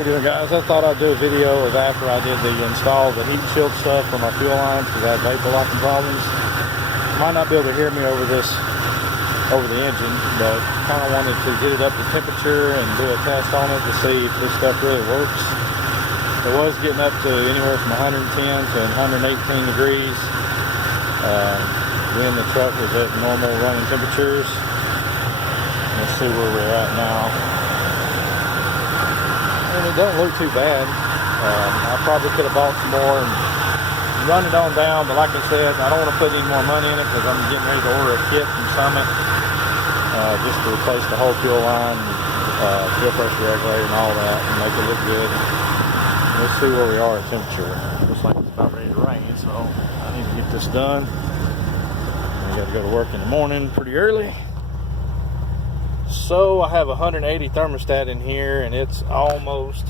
you doing, guys? I thought I'd do a video of after I did the install of the heat shield stuff for my fuel lines because I had vapor locking problems. Might not be able to hear me over the engine, but kind of wanted to get it up to temperature and do a test on it to see if this stuff really works. It was getting up to anywhere from 110 to 118 degrees when the truck was at normal running temperatures. Let's see where we're at now. And it don't look too bad. I probably could have bought some more and run it on down, but like I said, I don't want to put any more money in it because I'm getting ready to order a kit from Summit just to replace the whole fuel line, fuel pressure regulator and all that and make it look good. Let's see where we are at temperature. Looks like it's about ready to rain, so I need to get this done. I got to go to work in the morning pretty early. So I have a 180 thermostat in here and it's almost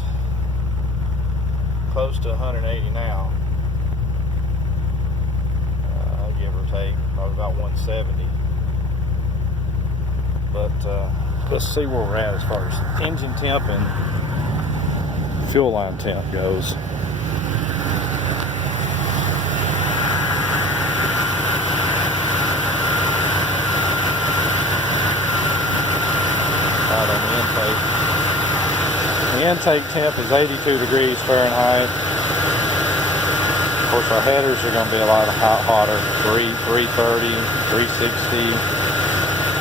close to 180 now. Give or take, probably about 170. But let's see where we're at as far as engine temp and fuel line temp goes. Right on the intake. The intake temp is 82 degrees Fahrenheit. Of course, our headers are going to be a lot hotter. 330, 360,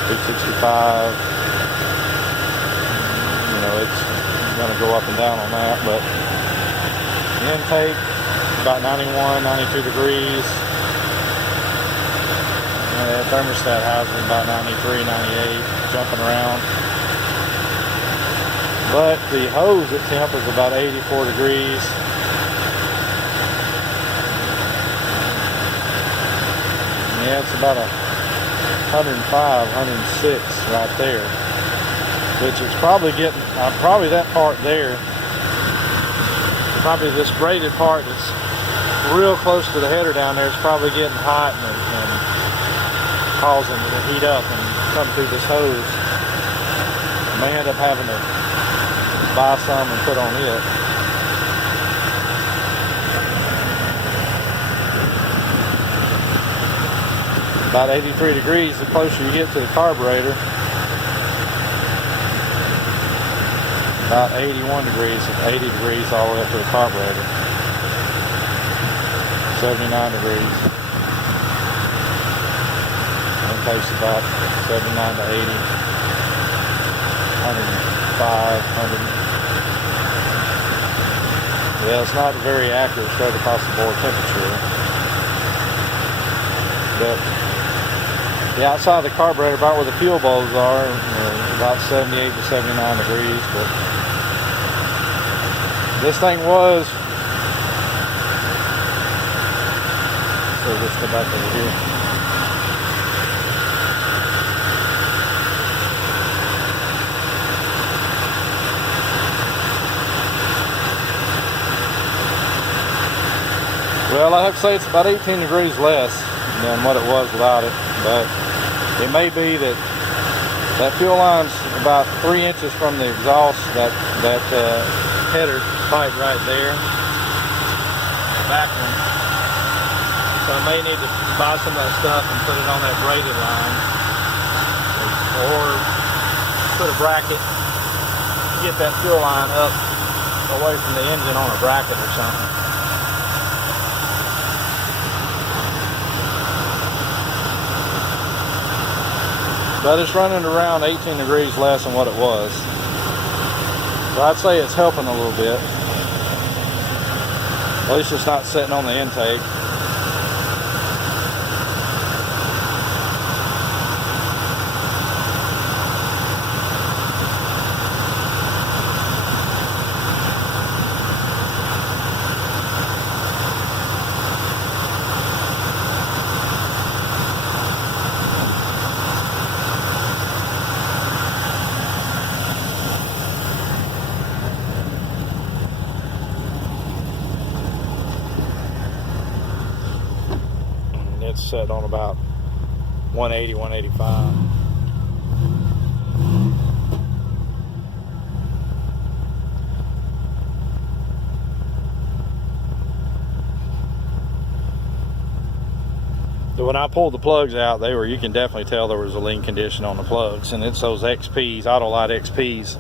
365. You know, it's going to go up and down on that, but the intake about 91, 92 degrees. And the thermostat housing about 93, 98, jumping around. But the hose at temp is about 84 degrees. Yeah, it's about 105, 106 right there. Which is probably getting, probably that part there, probably this braided part that's real close to the header down there is probably getting hot and causing it to heat up and come through this hose. I may end up having to buy some and put on it. About 83 degrees the closer you get to the carburetor. About 81 degrees, 80 degrees all the way up to the carburetor. 79 degrees. Intake's about 79 to 80. 105, 100. Yeah, it's not a very accurate straight across the board temperature. But the outside of the carburetor, about where the fuel bowls are, about 78 to 79 degrees. But this thing was, so let's go back over here. Well, I have to say it's about 18 degrees less than what it was without it, but it may be that fuel line's about 3 inches from the exhaust, that header pipe right there, back one. So I may need to buy some of that stuff and put it on that braided line, or put a bracket, get that fuel line up away from the engine on a bracket or something. But it's running around 18 degrees less than what it was. So I'd say it's helping a little bit. At least it's not sitting on the intake. It's set on about 180, 185. when I pulled the plugs out, you can definitely tell there was a lean condition on the plugs, and it's those XPs, Autolite XPs.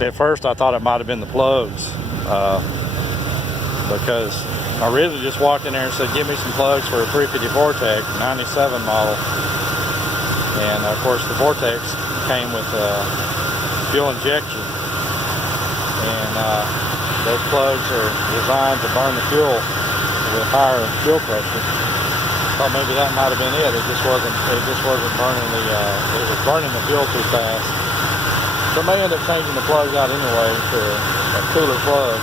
At first I thought it might have been the plugs, because I really just walked in there and said, give me some plugs for a 350 Vortec 97 model. And of course the Vortex came with fuel injection, and those plugs are designed to burn the fuel with higher fuel pressure. Thought maybe that might have been it. It just wasn't burning it was burning the fuel too fast. So I may end up changing the plugs out anyway to a cooler plug.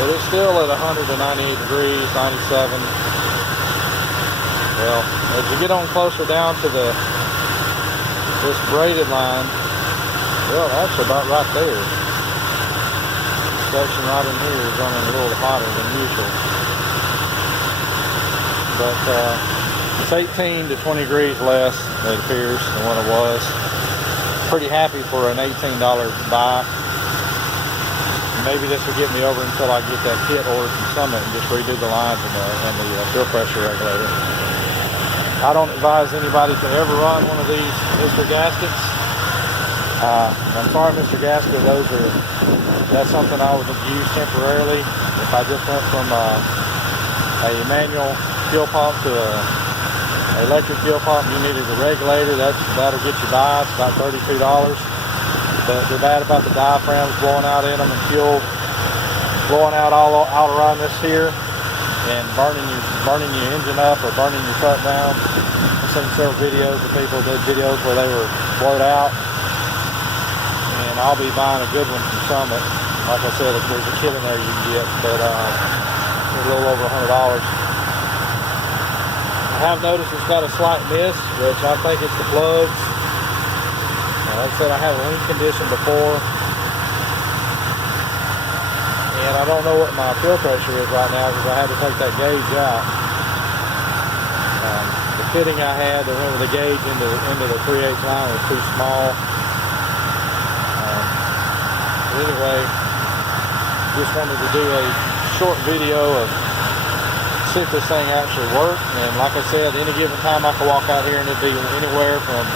But it's still at 198 degrees, 97. Well, as you get on closer down to this braided line, well, that's about right there. Section right in here is running a little hotter than usual. But it's 18 to 20 degrees less, it appears, than what it was. Pretty happy for an $18 buy. Maybe this will get me over until I get that kit ordered from Summit and just redo the lines and the fuel pressure regulator. I don't advise anybody to ever run one of these Mr. Gaskets. I'm sorry, Mr. Gasket, that's something I would use temporarily. If I just went from a manual fuel pump to an electric fuel pump, you needed a regulator, that'll get you by. It's about $32. They're bad about the diaphragms blowing out in them and fuel blowing out all around this here and burning your engine up or burning your truck down. I've seen several videos of people did videos where they were blowed out, and I'll be buying a good one from Summit. Like I said, there's a kit in there you can get, but it's a little over $100. I have noticed it's got a slight miss, which I think it's the plugs. Like I said, I had a lean condition before, and I don't know what my fuel pressure is right now because I had to take that gauge out. The fitting I had that went with the gauge into the 3/8 line was too small. Anyway, just wanted to do a short video of see if this thing actually worked. And like I said, any given time I can walk out here and it'd be anywhere from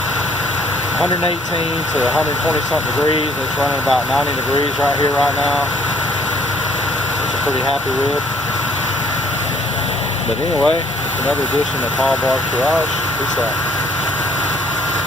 118 to 120 something degrees. It's running about 90 degrees right here right now, which I'm pretty happy with. But anyway, it's another edition of Paul Barks Garage. Peace out.